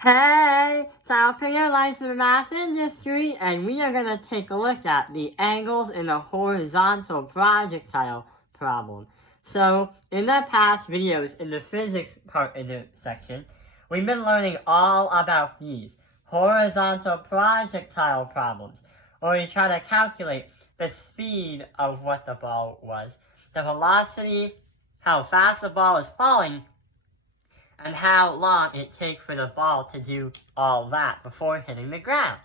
Hey, it's Alpina License Math Industry, and we are going to take a look at the angles in a horizontal projectile problem. So, in the past videos in the physics part of the section, we've been learning all about these horizontal projectile problems, where we try to calculate the speed of what the ball was, the velocity, how fast the ball is falling, and how long it takes for the ball to do all that before hitting the ground.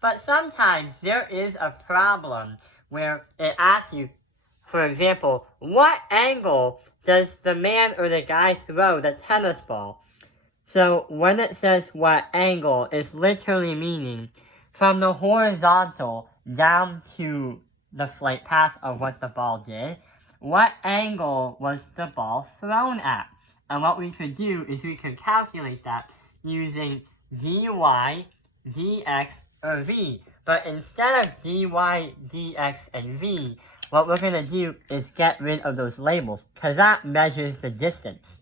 But sometimes there is a problem where it asks you, for example, what angle does the man or the guy throw the tennis ball? So when it says what angle, it's literally meaning from the horizontal down to the flight path of what the ball did, what angle was the ball thrown at? And what we could do is we could calculate that using dy, dx, or v. But instead of dy, dx, and v, what we're going to do is get rid of those labels, because that measures the distance.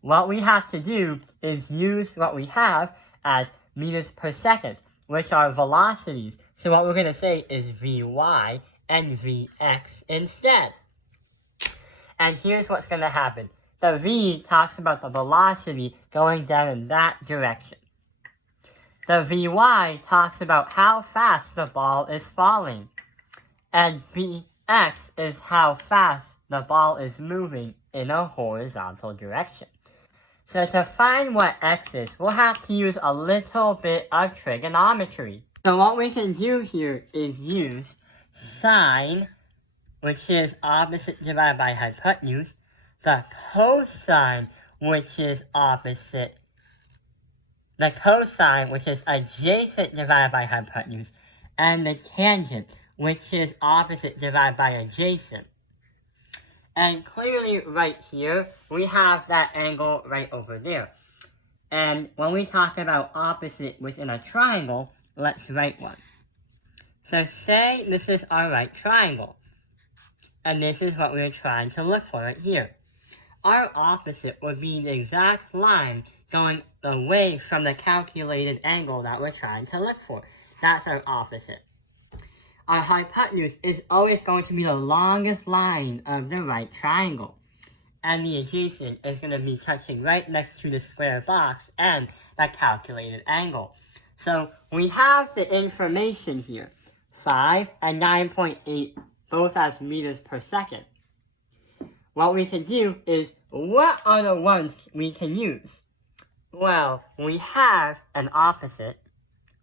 What we have to do is use what we have as meters per second, which are velocities. So what we're going to say is vy and vx instead. And here's what's going to happen. The v talks about the velocity going down in that direction. The vy talks about how fast the ball is falling. And vx is how fast the ball is moving in a horizontal direction. So to find what x is, we'll have to use a little bit of trigonometry. So what we can do here is use sine, which is opposite divided by hypotenuse, the cosine, which is opposite, the cosine, which is adjacent divided by hypotenuse, and the tangent, which is opposite divided by adjacent. And clearly right here, we have that angle right over there. And when we talk about opposite within a triangle, let's write one. So say this is our right triangle. And this is what we're trying to look for right here. Our opposite would be the exact line going away from the calculated angle that we're trying to look for. That's our opposite. Our hypotenuse is always going to be the longest line of the right triangle. And the adjacent is going to be touching right next to the square box and the calculated angle. So we have the information here. 5 and 9.8 both as meters per second. What we can do is, what are the ones we can use? Well, we have an opposite,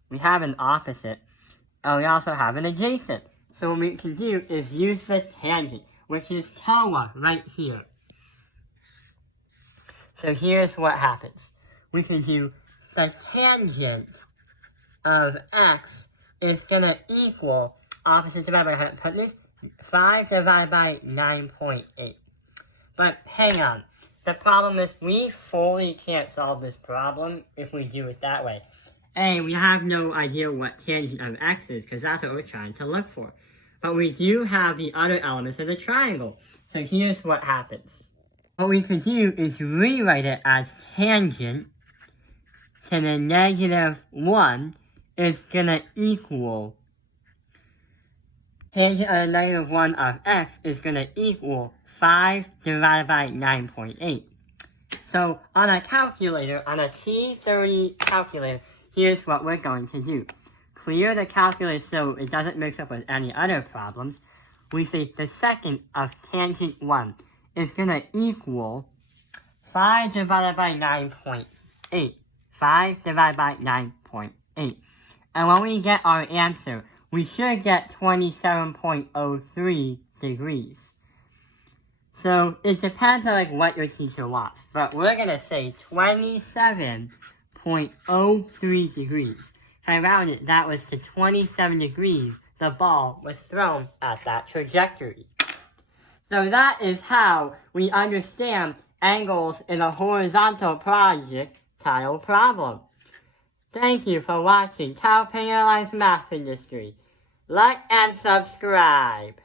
and we also have an adjacent. So what we can do is use the tangent, which is TOA right here. So here's what happens. We can do the tangent of x is going to equal opposite divided by hypotenuse, 5 divided by 9.8. But hang on, the problem is we fully can't solve this problem if we do it that way. A, we have no idea what tangent of x is, because that's what we're trying to look for. But we do have the other elements of the triangle. So here's what happens. What we could do is rewrite it as tangent to the negative 1 is going to equal, tangent of the negative 1 of x is going to equal 5 divided by 9.8. So on a calculator, on a T30 calculator, here's what we're going to do. Clear the calculator so it doesn't mix up with any other problems. We say the second of tangent 1 is going to equal 5 divided by 9.8. 5 divided by 9.8. And when we get our answer, we should get 27.03 degrees. So it depends on what your teacher wants, but we're going to say 27.03 degrees. If I round it, that was to 27 degrees the ball was thrown at that trajectory. So that is how we understand angles in a horizontal projectile problem. Thank you for watching Tao Penalized Math Industry. Like and subscribe.